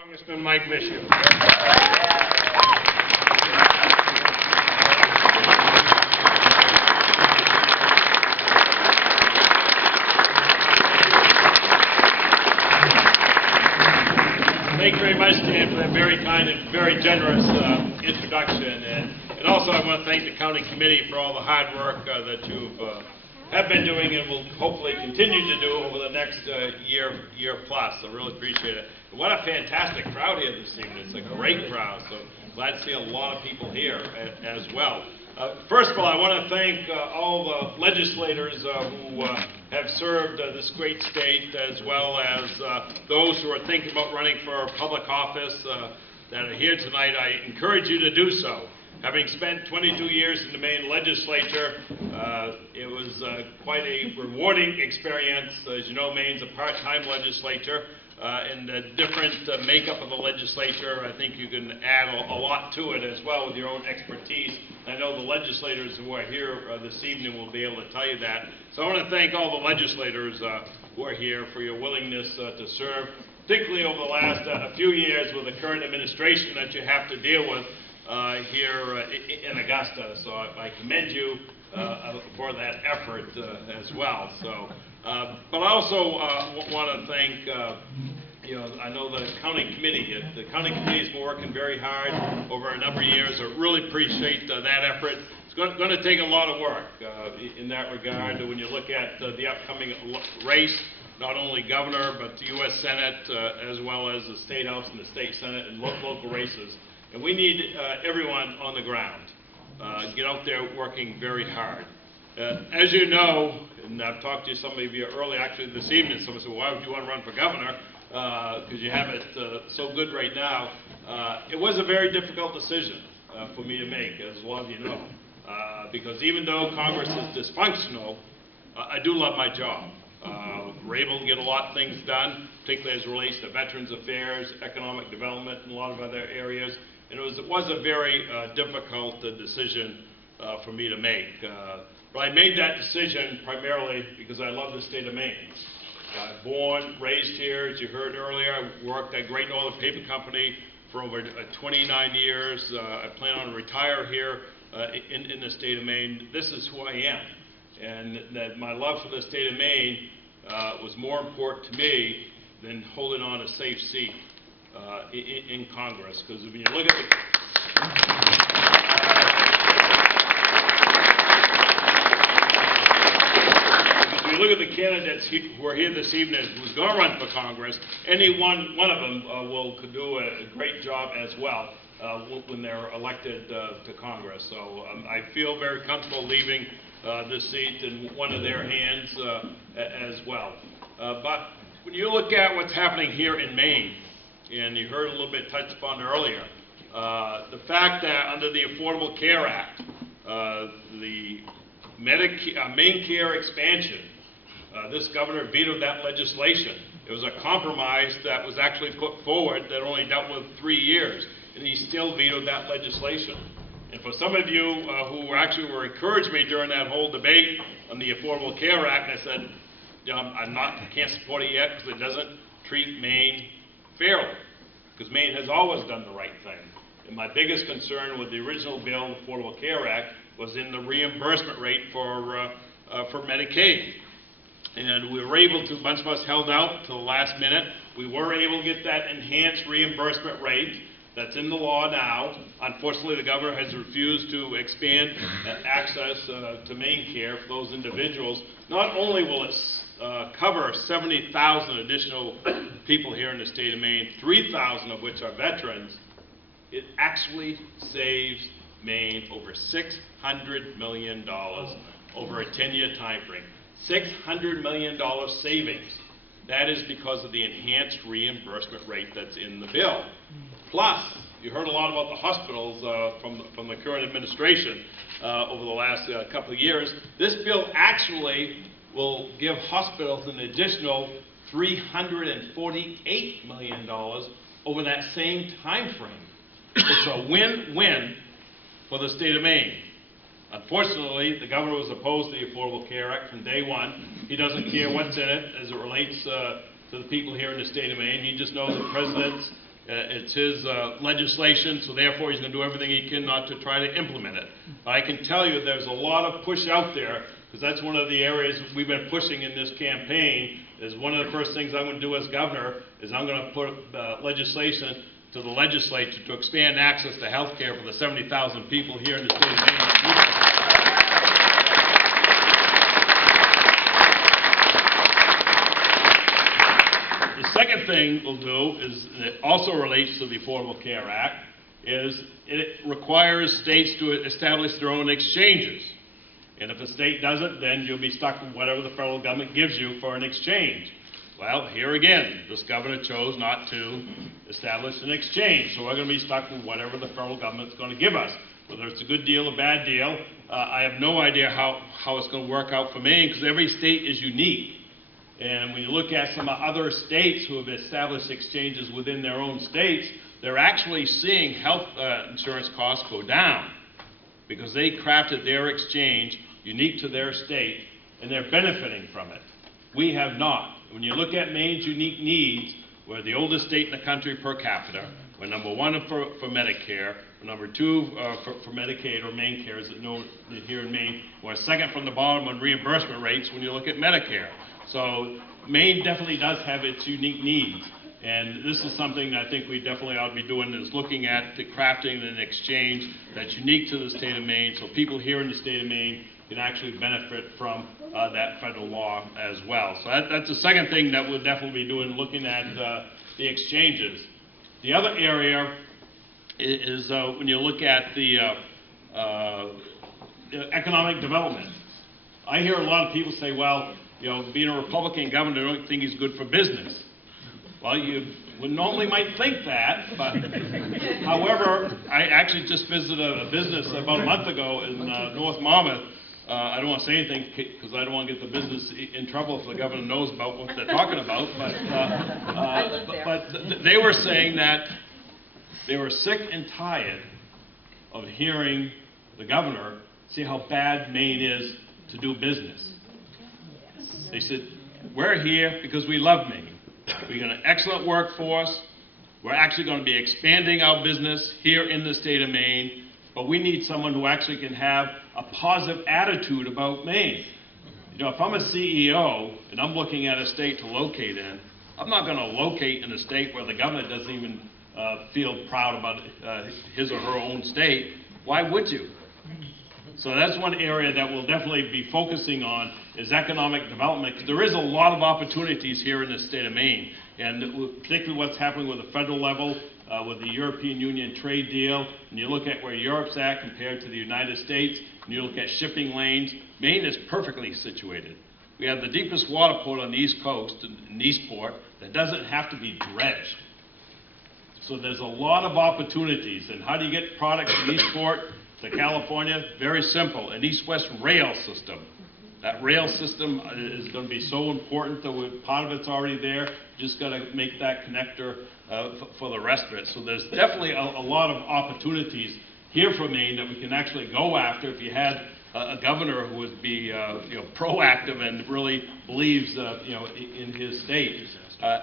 Congressman Mike Michaud. Thank you very much, Dan, for that very kind and very generous introduction. And also I want to thank the county committee for all the hard work that you have been doing and will hopefully continue to do over the next year plus. I really appreciate it. And what a fantastic crowd here this evening. It's a great crowd, so glad to see a lot of people here as well. First of all, I want to thank all the legislators who have served this great state, as well as those who are thinking about running for public office that are here tonight. I encourage you to do so. Having spent 22 years in the Maine legislature, it was quite a rewarding experience. As you know, Maine's a part-time legislature, and the different makeup of the legislature, I think you can add a lot to it as well with your own expertise. I know the legislators who are here this evening will be able to tell you that. So I want to thank all the legislators who are here for your willingness to serve, particularly over the last few years with the current administration that you have to deal with here in Augusta. So I commend you for that effort as well. So, but I also want to thank, I know the county committee. The county committee has been working very hard over a number of years. I really appreciate that effort. It's going to take a lot of work in that regard when you look at the upcoming race, not only governor, but the U.S. Senate, as well as the State House and the State Senate and local races. And we need everyone on the ground. Get out there working very hard. As you know, and I've talked to some of you early, actually this evening, someone said, why would you want to run for governor? Because you have it so good right now. It was a very difficult decision for me to make, as a lot of you know. Because even though Congress is dysfunctional, I do love my job. We're able to get a lot of things done, particularly as it relates to Veterans Affairs, economic development, and a lot of other areas. And it was a very difficult decision for me to make. But I made that decision primarily because I love the state of Maine. Born, raised here, as you heard earlier. I worked at Great Northern Paper Company for over 29 years. I plan on retire here in the state of Maine. This is who I am. And that my love for the state of Maine was more important to me than holding on a safe seat in Congress. Because when you look at the candidates who are here this evening who's going to run for Congress, any one of them could do a great job as well when they're elected to Congress. So I feel very comfortable leaving this seat in one of their hands as well. But when you look at what's happening here in Maine, and you heard a little bit touched upon earlier, the fact that under the Affordable Care Act, the Maine Care expansion, this governor vetoed that legislation. It was a compromise that was actually put forward that only dealt with 3 years, and he still vetoed that legislation. And for some of you who actually were encouraging me during that whole debate on the Affordable Care Act, I said, I can't support it yet because it doesn't treat Maine fairly, because Maine has always done the right thing. And my biggest concern with the original bill, the Affordable Care Act, was in the reimbursement rate for Medicaid. And we were able to, a bunch of us held out to the last minute. We were able to get that enhanced reimbursement rate that's in the law now. Unfortunately, the governor has refused to expand access to Maine Care for those individuals. Not only will it cover 70,000 additional people here in the state of Maine, 3,000 of which are veterans, it actually saves Maine over $600 million over a 10-year time frame. $600 million savings. That is because of the enhanced reimbursement rate that's in the bill. Plus, you heard a lot about the hospitals from the current administration over the last couple of years. This bill actually will give hospitals an additional $348 million over that same time frame. It's a win-win for the state of Maine. Unfortunately, the governor was opposed to the Affordable Care Act from day one. He doesn't care what's in it as it relates to the people here in the state of Maine. He just knows the presidents It's his legislation, so therefore he's going to do everything he can not to try to implement it. But I can tell you there's a lot of push out there, because that's one of the areas we've been pushing in this campaign. Is one of the first things I'm going to do as governor is I'm going to put legislation to the legislature to expand access to health care for the 70,000 people here in the state of Maine. The second thing we'll do is, it also relates to the Affordable Care Act, is it requires states to establish their own exchanges. And if a state doesn't, then you'll be stuck with whatever the federal government gives you for an exchange. Well, here again, this governor chose not to establish an exchange, so we're going to be stuck with whatever the federal government's going to give us. Whether it's a good deal or bad deal, I have no idea how it's going to work out for Maine, because every state is unique. And when you look at some other states who have established exchanges within their own states, they're actually seeing health insurance costs go down, because they crafted their exchange unique to their state, and they're benefiting from it. We have not. When you look at Maine's unique needs, we're the oldest state in the country per capita. We're number one for Medicare. We're number two for Medicaid, or Maine Care, as it's known here in Maine. We're second from the bottom on reimbursement rates when you look at Medicare. So Maine definitely does have its unique needs. And this is something that I think we definitely ought to be doing, is looking at the crafting an exchange that's unique to the state of Maine, so people here in the state of Maine can actually benefit from that federal law as well. So that's the second thing that we'll definitely be doing, looking at the exchanges. The other area is when you look at the economic development. I hear a lot of people say, well, you know, being a Republican governor, I don't think he's good for business. Well, you would normally might think that, but however, I actually just visited a business about a month ago in North Monmouth. I don't want to say anything because I don't want to get the business in trouble if the governor knows about what they're talking about, but they were saying that they were sick and tired of hearing the governor say how bad Maine is to do business. They said, we're here because we love Maine. We got an excellent workforce. We're actually going to be expanding our business here in the state of Maine, but we need someone who actually can have a positive attitude about Maine. You know, if I'm a CEO and I'm looking at a state to locate in, I'm not going to locate in a state where the government doesn't even feel proud about his or her own state. Why would you? So that's one area that we'll definitely be focusing on, is economic development, because there is a lot of opportunities here in the state of Maine, and particularly what's happening with the federal level, with the European Union trade deal, and you look at where Europe's at compared to the United States, and you look at shipping lanes, Maine is perfectly situated. We have the deepest water port on the East Coast, in Eastport, that doesn't have to be dredged. So there's a lot of opportunities, and how do you get products from Eastport to California? Very simple, an east-west rail system. That rail system is going to be so important that part of it's already there. Just got to make that connector for the rest of it. So there's definitely a lot of opportunities here for Maine that we can actually go after if you had a governor who would be proactive and really believes in his state.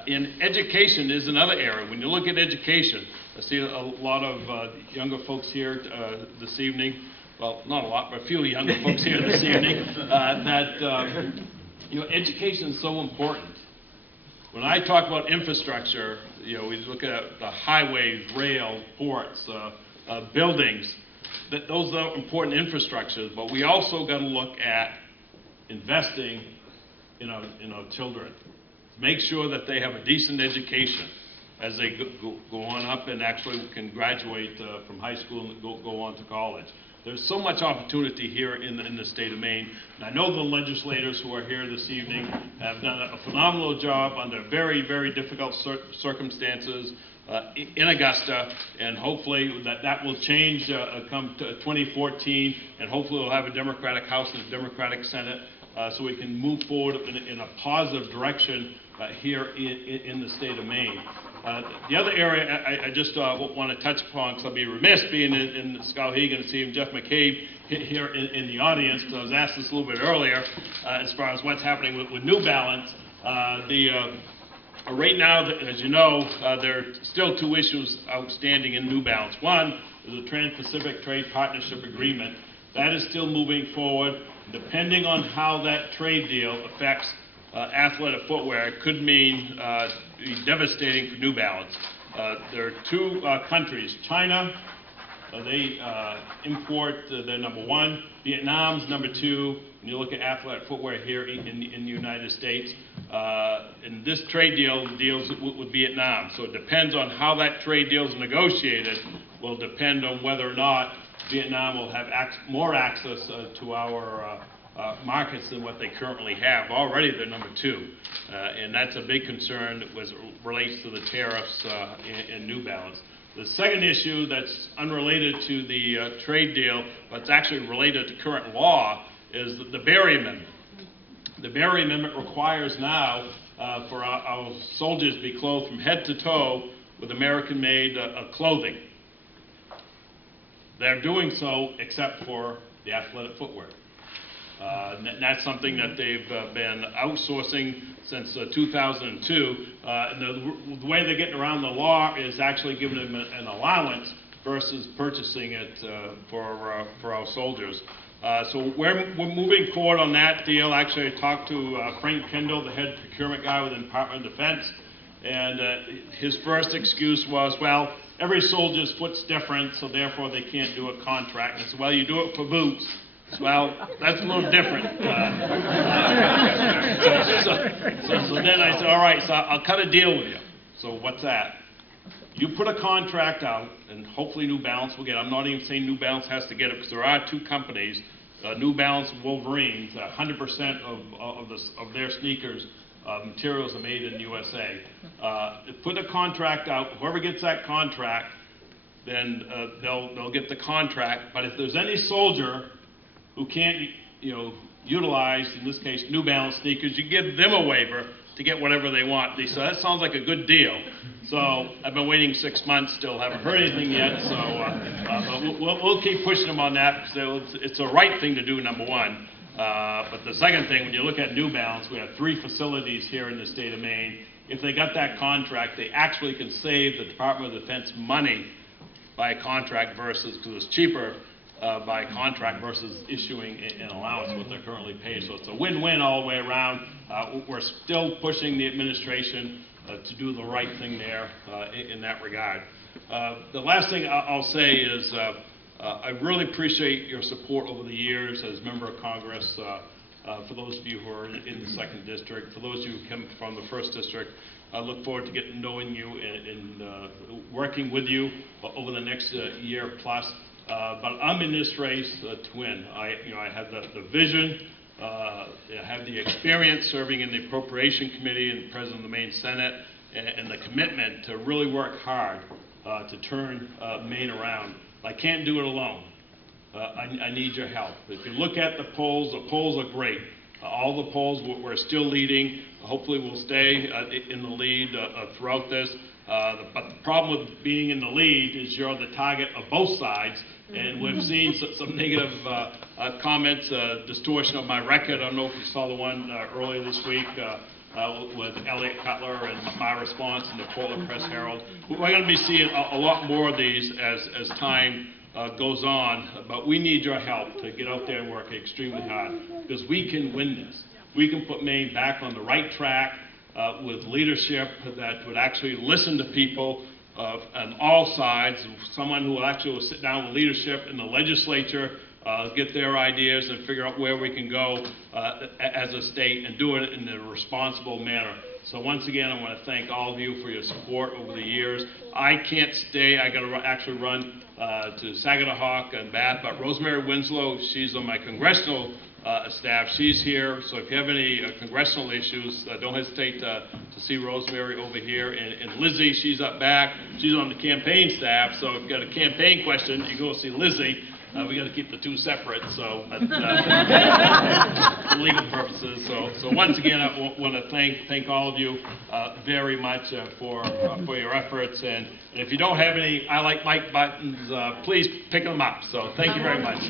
In education is another area. When you look at education, I see a lot of younger folks here this evening. Well, not a lot, but a few younger folks here this evening. Education is so important. When I talk about infrastructure, we look at the highways, rail, ports, buildings. Those are important infrastructures, but we also got to look at investing in our children. Make sure that they have a decent education as they go on up and actually can graduate from high school and go on to college. There's so much opportunity here in the state of Maine. And I know the legislators who are here this evening have done a phenomenal job under very, very difficult circumstances in Augusta, and hopefully that will change come to 2014, and hopefully we'll have a Democratic House and a Democratic Senate so we can move forward in a positive direction here in the state of Maine. The other area I just want to touch upon, because I'll be remiss being in Skowhegan and seeing Jeff McCabe here in the audience, because I was asked this a little bit earlier as far as what's happening with New Balance. Right now, as you know, there are still two issues outstanding in New Balance. One is the Trans-Pacific Trade Partnership Agreement. That is still moving forward. Depending on how that trade deal affects athletic footwear, it could mean be devastating for New Balance. There are two countries, China, they import, they're number one. Vietnam's number two. When you look at athletic footwear here in the United States, and this trade deal deals with Vietnam. So it depends on how that trade deal is negotiated. Will depend on whether or not Vietnam will have more access to our markets than what they currently have. Already they're number two, and that's a big concern that relates to the tariffs in New Balance. The second issue that's unrelated to the trade deal, but it's actually related to current law, is the Berry Amendment. The Berry Amendment requires now for our soldiers to be clothed from head to toe with American-made clothing. They're doing so except for the athletic footwear. And that's something that they've been outsourcing since 2002. And the way they're getting around the law is actually giving them an allowance versus purchasing it for our soldiers. So we're moving forward on that deal. Actually, I talked to Frank Kendall, the head procurement guy with the Department of Defense, and his first excuse was, well, every soldier's foot's different, so therefore they can't do a contract. And I said, well, you do it for boots. Well, that's a little different. So then I said, all right, so I'll cut a deal with you. So what's that? You put a contract out, and hopefully New Balance will get it. I'm not even saying New Balance has to get it, because there are two companies, New Balance and Wolverine, 100% of their sneakers materials are made in the USA. Put a contract out. Whoever gets that contract, then they'll get the contract. But if there's any soldier who can't, utilize, in this case, New Balance sneakers, you give them a waiver to get whatever they want. They said, that sounds like a good deal. So I've been waiting 6 months, still haven't heard anything yet. So but we'll keep pushing them on that, because it's a right thing to do, number one. But the second thing, when you look at New Balance, we have 3 facilities here in the state of Maine. If they got that contract, they actually can save the Department of Defense money by a contract versus, because it's cheaper by contract versus issuing an allowance what they're currently paid. So it's a win-win all the way around. We're still pushing the administration to do the right thing there in that regard. The last thing I'll say is I really appreciate your support over the years as member of Congress. For those of you who are in the 2nd District, for those of you who come from the 1st District, I look forward to getting knowing you and working with you over the next year plus. But I'm in this race to win. I have the vision, I have the experience serving in the Appropriation Committee and President of the Maine Senate, and the commitment to really work hard to turn Maine around. I can't do it alone. I need your help. If you look at the polls are great. All the polls, we're still leading. Hopefully we'll stay in the lead throughout this. But the problem with being in the lead is you're the target of both sides. And we've seen some negative comments, distortion of my record. I don't know if you saw the one earlier this week with Elliot Cutler and my response in the Portland Press Herald. We're going to be seeing a lot more of these as time goes on, but we need your help to get out there and work extremely hard, because we can win this. We can put Maine back on the right track with leadership that would actually listen to people on all sides, someone who actually will sit down with leadership in the legislature, get their ideas and figure out where we can go as a state, and do it in a responsible manner. So once again, I want to thank all of you for your support over the years. I can't stay. I got to actually run to Saginaw and Bath, but Rosemary Winslow, she's on my congressional staff. She's here, so if you have any congressional issues, don't hesitate to see Rosemary over here. And Lizzie, she's up back. She's on the campaign staff, so if you've got a campaign question, you go see Lizzie. We got to keep the two separate, so for legal purposes. So once again, I want to thank all of you very much for your efforts. And if you don't have any I like Mike buttons, please pick them up. So thank you very much.